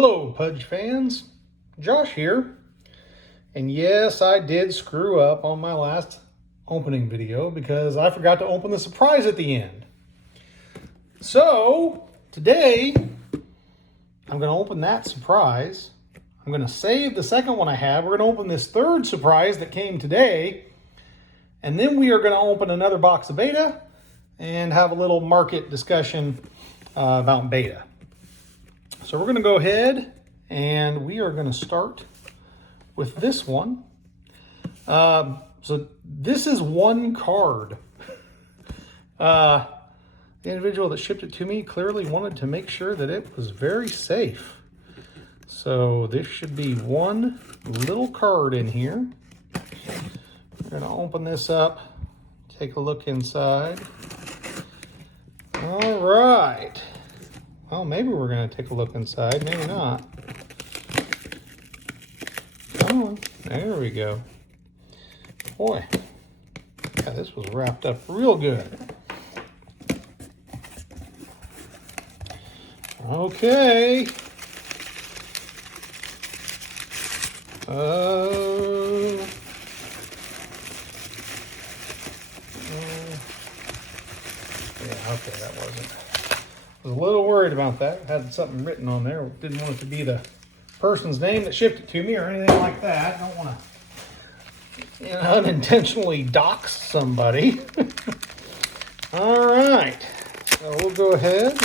Hello, Pudge fans. Josh here. And yes, I did screw up on my last opening video because I forgot to open the surprise at the end. So, today, I'm going to open that surprise. I'm going to save the second one I have. We're going to open this third surprise that came today. And then we are going to open another box of beta and have a little market discussion about beta. So we're going to go ahead and we are going to start with this one. So this is one card. The individual that shipped it to me clearly wanted to make sure that it was very safe. So this should be one little card in here. We're going to open this up, take a look inside. All right. Well, maybe we're going to take a look inside. Maybe not. Come on. There we go. Boy. Yeah, this was wrapped up real good. Okay. Yeah, okay, that wasn't. I was a little worried about that. Had something written on there. Didn't want it to be the person's name that shipped it to me or anything like that. Don't want to unintentionally dox somebody. All right. So we'll go ahead.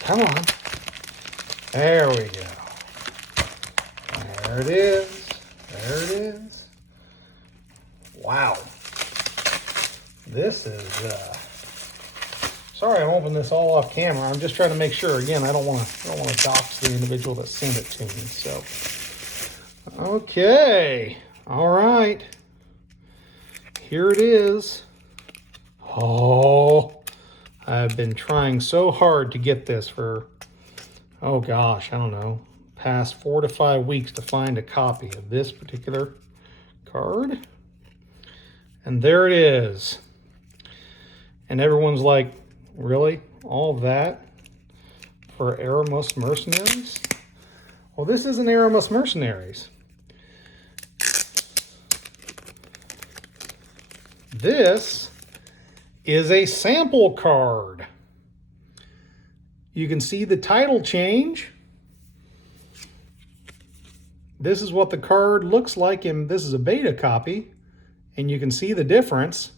Come on. There we go. There it is. There it is. Wow. This is... Sorry, I'm opening this all off camera. I'm just trying to make sure. Again, I don't want to dox the individual that sent it to me. So, okay, all right. Here it is. Oh, I've been trying so hard to get this for, oh gosh, I don't know, past 4 to 5 weeks to find a copy of this particular card. And there it is. And everyone's like, really? All that for Eremos Mercenaries? Well, this isn't Eremos Mercenaries. This is a sample card. You can see the title change. This is what the card looks like, and this is a beta copy, and you can see the difference.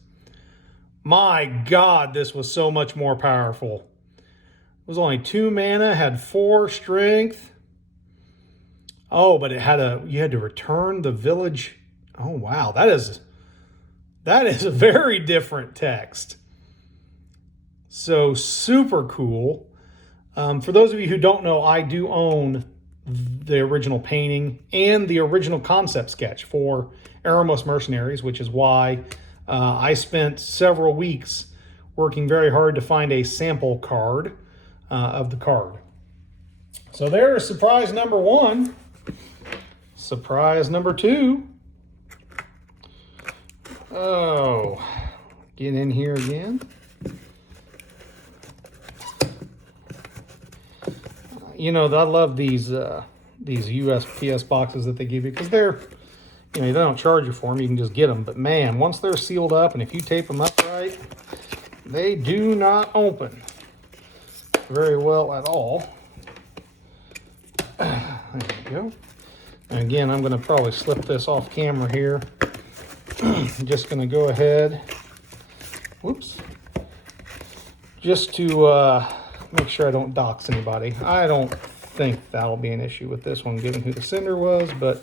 My God, this was so much more powerful. It was only 2 mana, had 4 strength. Oh, but it had you had to return the village. Oh, wow. That is a very different text. So super cool. For those of you who don't know, I do own the original painting and the original concept sketch for Eremos Mercenaries, which is why I spent several weeks working very hard to find a sample card of the card. So there's surprise number 1. Surprise number 2. Oh, get in here again. You know, I love these USPS boxes that they give you because they're, they don't charge you for them. You can just get them. But man, once they're sealed up and if you tape them up right, they do not open very well at all. There you go. And again, I'm going to probably slip this off camera here. I'm just going to go ahead. Whoops. Just to make sure I don't dox anybody. I don't think that'll be an issue with this one, given who the sender was, but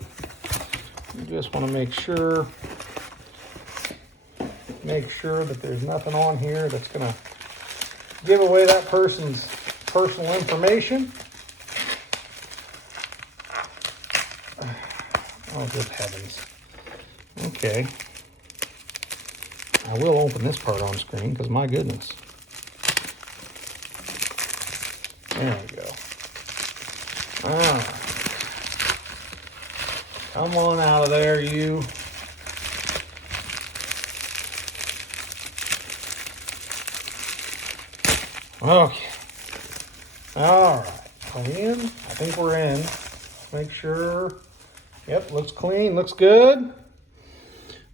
you just want to make sure that there's nothing on here that's going to give away that person's personal information. Oh, good heavens. Okay. I will open this part on screen because my goodness. There we go. All right. Come on out of there, you. Okay. All right. Are we in? I think we're in. Make sure. Yep, looks clean, looks good.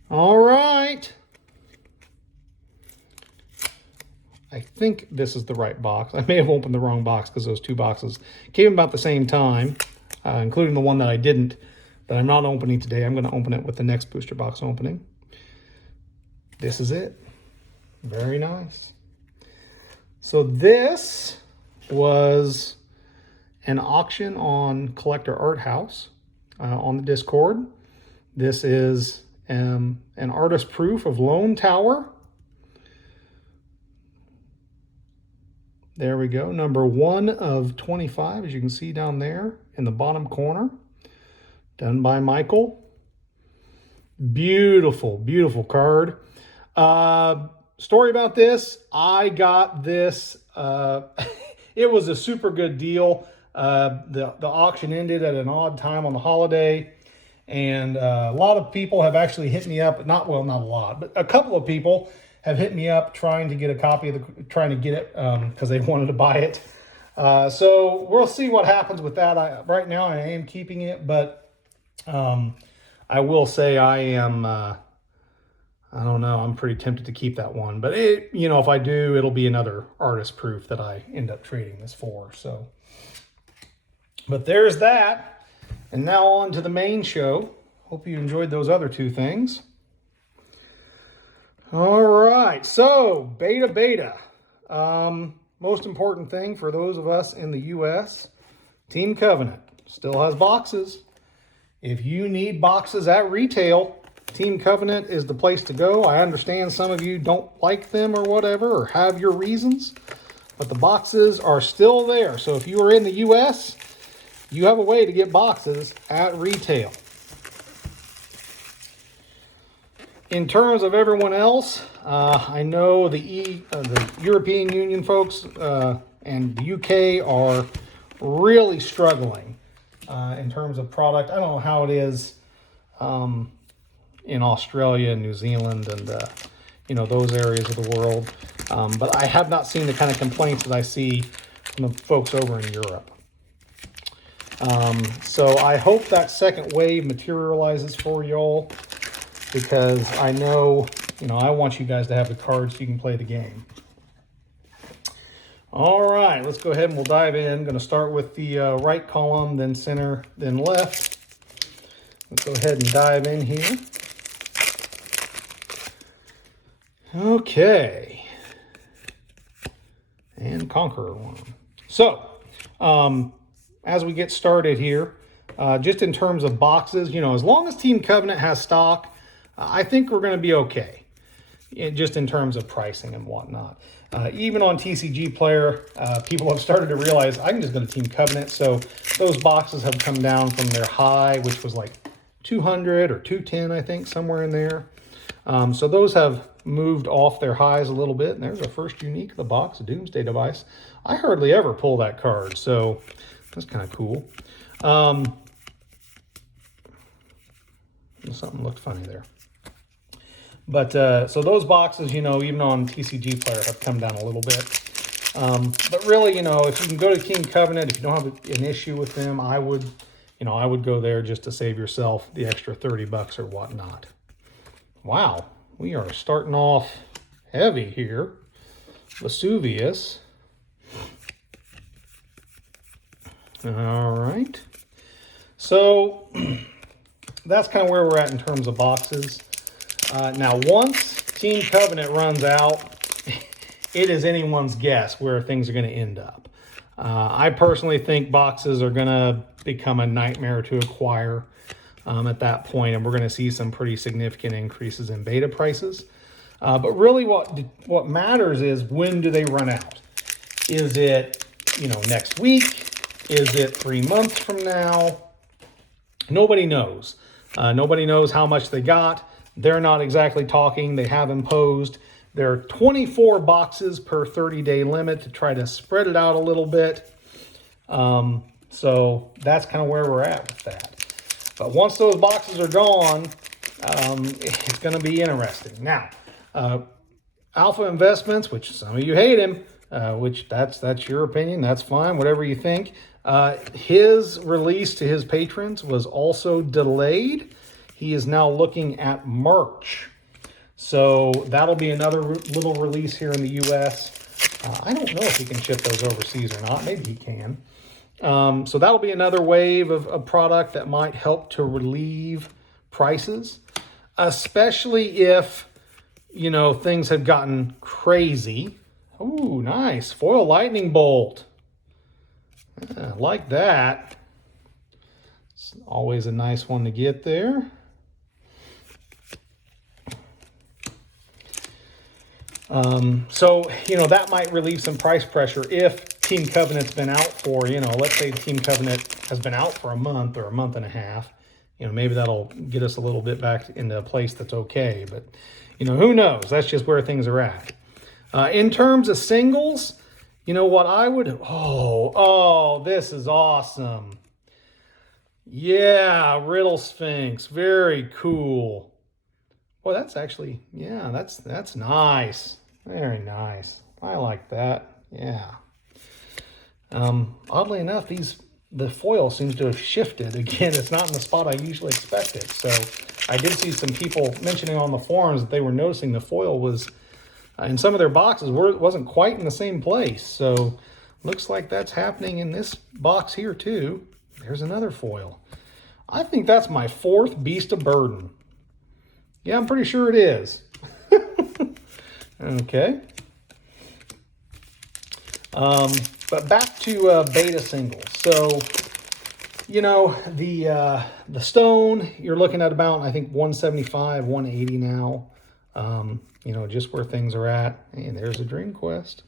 All right. I think this is the right box. I may have opened the wrong box because those two boxes came about the same time, including the one that I didn't, that I'm not opening today. I'm going to open it with the next booster box opening. This is it. Very nice. So this was an auction on Collector Art House on the Discord. This is an artist proof of Lone Tower. There we go, number 1 of 25, as you can see down there in the bottom corner. Done by Michael. Beautiful, beautiful card. Story about this, I got this, it was a super good deal. The auction ended at an odd time on the holiday, and a lot of people have actually hit me up, not a lot, but a couple of people have hit me up trying to get a copy of trying to get it because they wanted to buy it. So we'll see what happens with that. Right now I am keeping it, but I will say I am, I don't know, I'm pretty tempted to keep that one. But, if I do, it'll be another artist proof that I end up trading this for. So, but there's that. And now on to the main show. Hope you enjoyed those other two things. All right, so beta. Most important thing for those of us in the U.S., Team Covenant still has boxes. If you need boxes at retail, Team Covenant is the place to go. I understand some of you don't like them or whatever, or have your reasons, but the boxes are still there. So if you are in the U.S., you have a way to get boxes at retail. In terms of everyone else, I know the European Union folks and the UK are really struggling in terms of product. I don't know how it is in Australia and New Zealand and those areas of the world, but I have not seen the kind of complaints that I see from the folks over in Europe. So I hope that second wave materializes for y'all, because I know, I want you guys to have the cards so you can play the game. All right, let's go ahead and we'll dive in. I'm going to start with the right column, then center, then left. Let's go ahead and dive in here. Okay. And Conqueror one. So, as we get started here, just in terms of boxes, as long as Team Covenant has stock, I think we're going to be okay, just in terms of pricing and whatnot. Even on TCG Player, people have started to realize I can just go to Team Covenant. So those boxes have come down from their high, which was like 200 or 210, I think, somewhere in there. So those have moved off their highs a little bit. And there's our first unique of the box, a Doomsday Device. I hardly ever pull that card, so that's kind of cool. Something looked funny there. But so those boxes, even on TCG Player, have come down a little bit. But really, if you can go to Team Covenant, if you don't have an issue with them, I would go there just to save yourself the extra $30 or whatnot. Wow, we are starting off heavy here. Vesuvius. All right. So that's kind of where we're at in terms of boxes. Now, once Team Covenant runs out, it is anyone's guess where things are going to end up. I personally think boxes are going to become a nightmare to acquire at that point, and we're going to see some pretty significant increases in beta prices. But really what matters is, when do they run out? Is it, next week? Is it 3 months from now? Nobody knows. Nobody knows how much they got. They're not exactly talking. They have imposed. There are 24 boxes per 30-day limit to try to spread it out a little bit. So that's kind of where we're at with that. But once those boxes are gone, it's going to be interesting. Now, Alpha Investments, which some of you hate him, which that's your opinion. That's fine, whatever you think. His release to his patrons was also delayed. He is now looking at March. So that'll be another little release here in the U.S. I don't know if he can ship those overseas or not. Maybe he can. So that'll be another wave of a product that might help to relieve prices, especially if, you know, things have gotten crazy. Ooh, nice. Foil lightning bolt. I like that. It's always a nice one to get there. So, you know, that might relieve some price pressure if Team Covenant's been out for, you know, let's say Team Covenant has been out for a month or a month and a half. You know, maybe that'll get us a little bit back into a place that's okay. But, you know, who knows? That's just where things are at. In terms of singles, you know what I would... Oh, this is awesome. Yeah, Riddle Sphinx. Very cool. Well, that's actually... Yeah, that's nice. Very nice. I like that. Yeah. Oddly enough, the foil seems to have shifted. Again, it's not in the spot I usually expect it. So I did see some people mentioning on the forums that they were noticing the foil was... in some of their boxes wasn't quite in the same place. So looks like that's happening in this box here too. There's another foil. I think that's my 4th Beast of Burden. Yeah, I'm pretty sure it is. Okay. But back to beta singles. So, you know, the stone, you're looking at about, I think, 175, 180 now. You know, just where things are at. And there's a Dream Quest.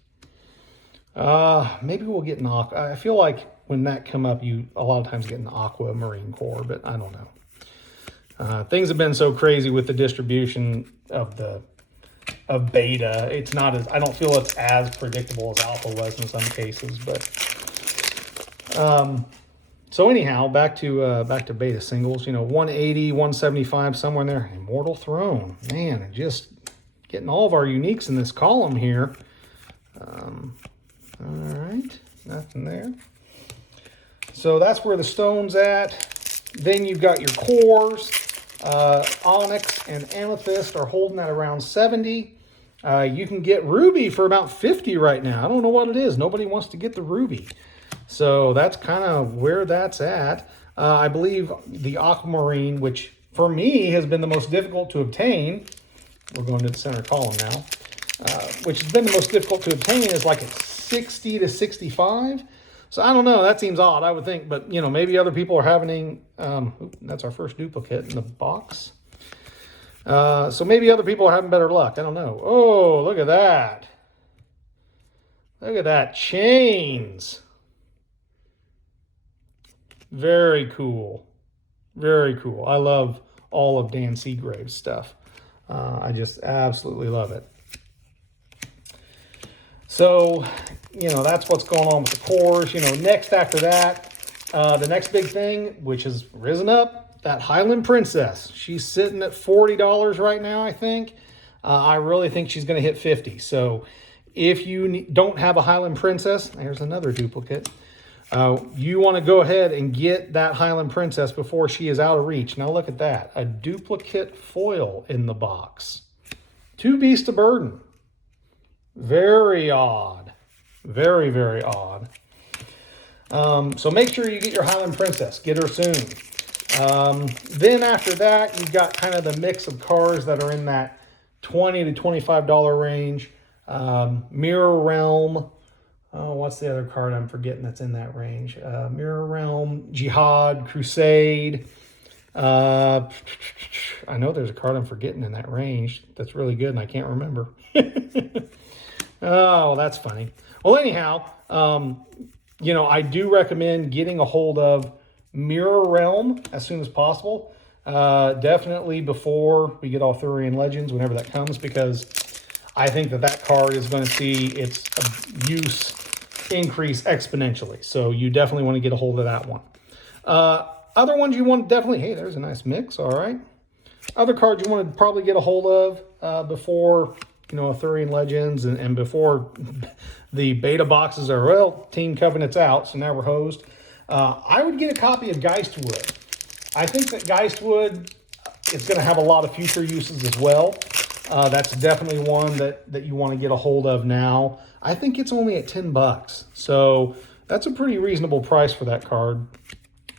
Maybe we'll get an Aqua. I feel like when that come up, you a lot of times get an Aqua Marine Corps, but I don't know. Things have been so crazy with the distribution of beta. It's not as, I don't feel it's as predictable as alpha was in some cases, but so anyhow, back to beta singles, you know, 180, 175, somewhere in there. Immortal Throne, man, and just getting all of our uniques in this column here. All right, nothing there. So that's where the stone's at. Then you've got your cores. Onyx and Amethyst are holding at around 70. You can get Ruby for about 50 right now. I don't know what it is. Nobody wants to get the Ruby. So that's kind of where that's at. I believe the Aquamarine, which for me has been the most difficult to obtain. We're going to the center column now. Which has been the most difficult to obtain is like at 60 to 65. So I don't know. That seems odd, I would think. But, you know, maybe other people are having... that's our first duplicate in the box. So maybe other people are having better luck. I don't know. Oh, look at that. Look at that. Chains. Very cool. Very cool. I love all of Dan Seagrave's stuff. I just absolutely love it. So, you know, that's what's going on with the cores. You know, next after that, the next big thing, which has risen up, that Highland Princess. She's sitting at $40 right now, I think. I really think she's going to hit 50. So if you don't have a Highland Princess, there's another duplicate. You want to go ahead and get that Highland Princess before she is out of reach. Now look at that. A duplicate foil in the box. 2 Beast of Burden. Very odd. Very, very odd. So make sure you get your Highland Princess. Get her soon. Then after that, you've got kind of the mix of cards that are in that $20 to $25 range. Mirror Realm. Oh, what's the other card I'm forgetting that's in that range? Mirror Realm, Jihad, Crusade. I know there's a card I'm forgetting in that range that's really good and I can't remember. Oh, that's funny. Well, anyhow, you know, I do recommend getting a hold of Mirror Realm as soon as possible. Definitely before we get Arthurian Legends, whenever that comes, because I think that card is going to see its use increase exponentially. So you definitely want to get a hold of that one. Other ones you want to definitely, hey, there's a nice mix, all right. Other cards you want to probably get a hold of before Arthurian Legends, and before the beta boxes are, well, Team Covenant's out, so now we're hosed. I would get a copy of Geistwood. I think that Geistwood is going to have a lot of future uses as well. That's definitely one that you want to get a hold of now. I think it's only at $10, so that's a pretty reasonable price for that card.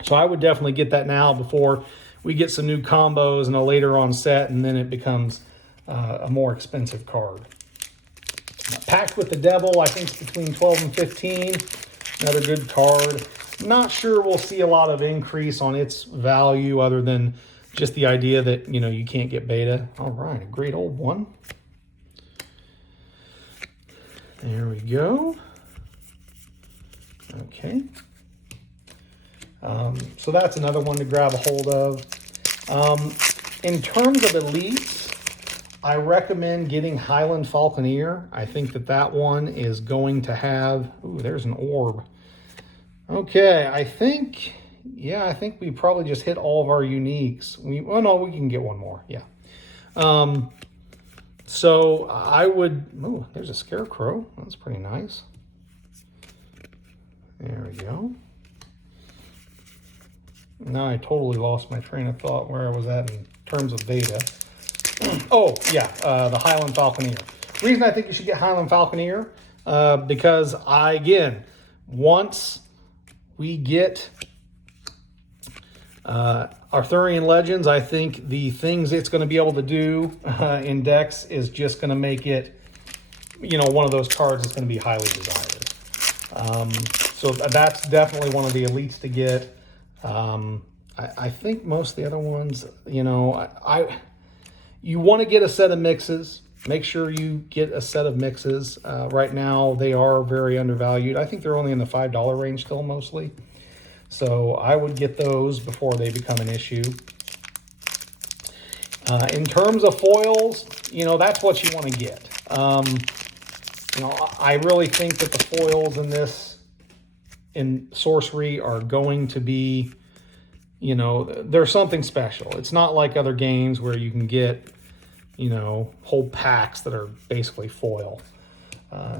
So I would definitely get that now before we get some new combos and a later on set, and then it becomes a more expensive card. Packed with the Devil, I think it's between 12 and 15. Another good card. Not sure we'll see a lot of increase on its value other than just the idea that, you can't get beta. All right, a great old one. There we go. Okay. So that's another one to grab a hold of. In terms of elites, I recommend getting Highland Falconeer. I think that one is going to have... Ooh, there's an orb. Okay, I think we probably just hit all of our uniques. Oh no, we can get one more. Yeah. So I would... Oh, there's a Scarecrow. That's pretty nice. There we go. Now I totally lost my train of thought where I was at in terms of beta. Oh, yeah, the Highland Falconeer. The reason I think you should get Highland Falconeer, because once we get Arthurian Legends, I think the things it's going to be able to do in decks is just going to make it, one of those cards that's going to be highly desired. So that's definitely one of the elites to get. I think most of the other ones, you want to get a set of mixes. Make sure you get a set of mixes. Right now, they are very undervalued. I think they're only in the $5 range still, mostly. So I would get those before they become an issue. In terms of foils, that's what you want to get. I really think that the foils in Sorcery are going to be, they're something special. It's not like other games where you can get, whole packs that are basically foil.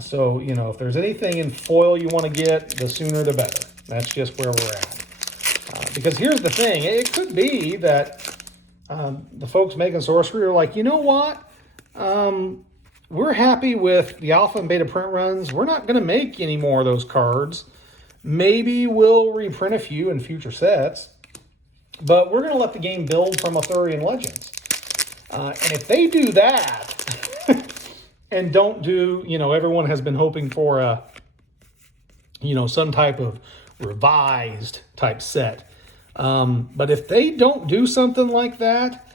So, if there's anything in foil you want to get, the sooner the better. That's just where we're at. Because here's the thing. It could be that the folks making Sorcery are like, you know what? We're happy with the alpha and beta print runs. We're not going to make any more of those cards. Maybe we'll reprint a few in future sets. But we're going to let the game build from Arthurian Legends. And if they do that and don't do, everyone has been hoping for a, some type of revised type set. But if they don't do something like that,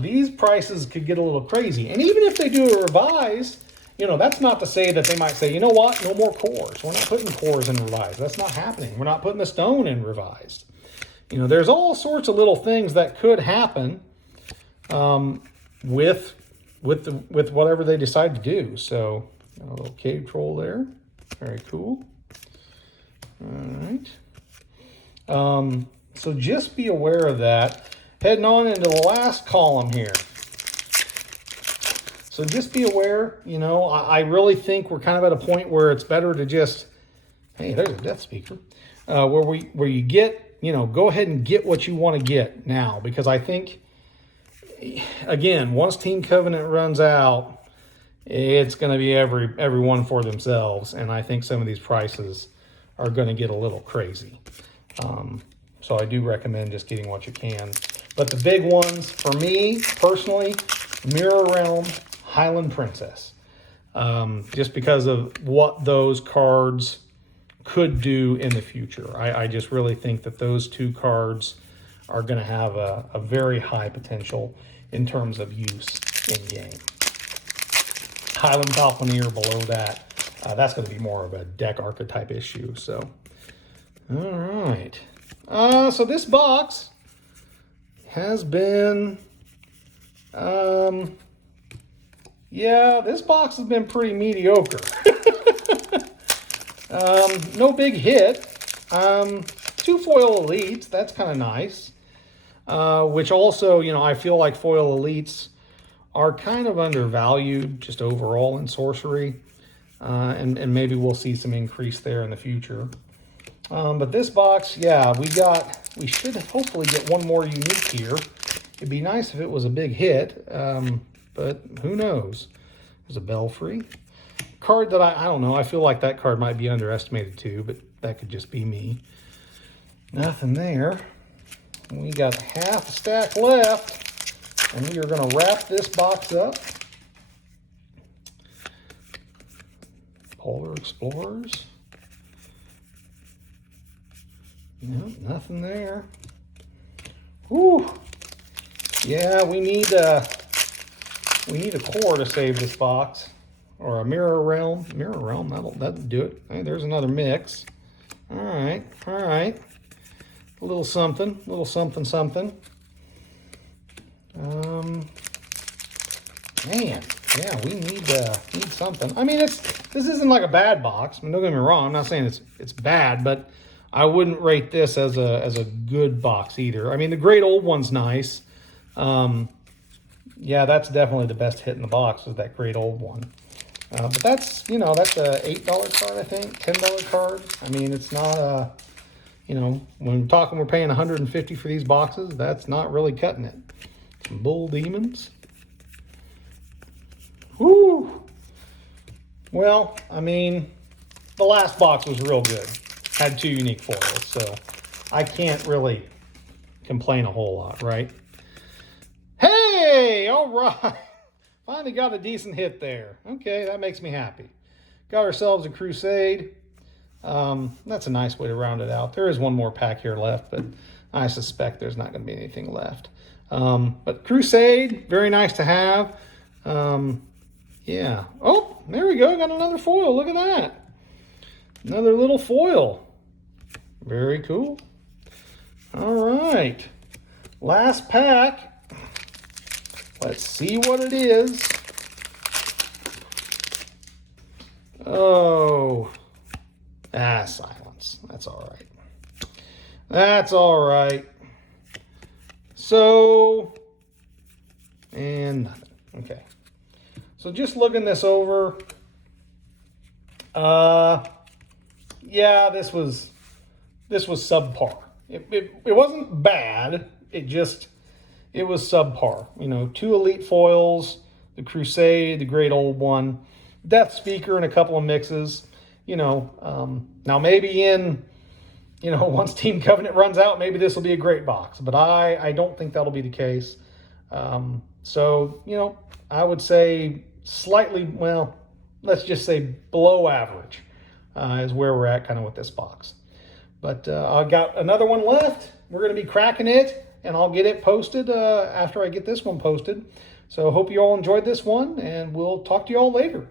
these prices could get a little crazy. And even if they do a revised, that's not to say that they might say, you know what, no more cores. We're not putting cores in revised. That's not happening. We're not putting the stone in revised. There's all sorts of little things that could happen with whatever they decide to do. So a little cave troll there. Very cool. All right. So just be aware of that. Heading on into the last column here. So just be aware, I really think we're kind of at a point where it's better to just, hey, there's a Death Speaker, where you get, go ahead and get what you want to get now, because I think, again, once Team Covenant runs out, it's going to be everyone for themselves, and I think some of these prices are going to get a little crazy. So I do recommend just getting what you can. But the big ones, for me, personally, Mirror Realm, Highland Princess. Just because of what those cards could do in the future. I just really think that those two cards are going to have a very high potential in terms of use in-game. Highland Falconeer below that, that's going to be more of a deck archetype issue. So, all right. So this box has been, yeah, this box has been pretty mediocre. No big hit. 2 foil elites, that's kind of nice. Which also, I feel like foil elites are kind of undervalued just overall in Sorcery. And maybe we'll see some increase there in the future. But this box, yeah, we should hopefully get one more unique here. It'd be nice if it was a big hit, but who knows? There's a Belfry. Card that I don't know, I feel like that card might be underestimated too, but that could just be me. Nothing there. We got half a stack left, and we are going to wrap this box up. Polar Explorers. Nope, nothing there. Whew. Yeah, we need a core to save this box, or a Mirror Realm. Mirror Realm, that'll do it. Hey, there's another mix. All right, all right. A little something, something. Man, yeah, we need something. I mean, this isn't like a bad box. I mean, don't get me wrong. I'm not saying it's bad, but I wouldn't rate this as a good box either. I mean, the Great Old One's nice. Yeah, that's definitely the best hit in the box, is that Great Old One. But that's, you know, that's a $8 card, I think, $10 card. I mean, it's not a, you know, when we're talking we're paying $150 for these boxes, that's not really cutting it. Some Bull Demons. Whoo! Well, I mean, the last box was real good. Had 2 unique foils, so I can't really complain a whole lot, right? Hey, all right. Finally got a decent hit there. Okay, that makes me happy. Got ourselves a Crusade. That's a nice way to round it out. There is one more pack here left, but I suspect there's not going to be anything left. But Crusade, very nice to have. Yeah. Oh, there we go. Got another foil. Look at that. Another little foil. Very cool. All right. Last pack. Let's see what it is. Oh. Silence. That's all right. That's all right. So, and nothing. Okay. So just looking this over, yeah, this was subpar. It wasn't bad. It was subpar. You know, 2 elite foils, the Crusade, the Great Old One, Death Speaker, and a couple of mixes. You know, now maybe once Team Covenant runs out, maybe this will be a great box. But I don't think that'll be the case. So, you know, I would say slightly, well, let's just say below average is where we're at kind of with this box. But I've got another one left. We're going to be cracking it, and I'll get it posted after I get this one posted. So hope you all enjoyed this one, and we'll talk to you all later.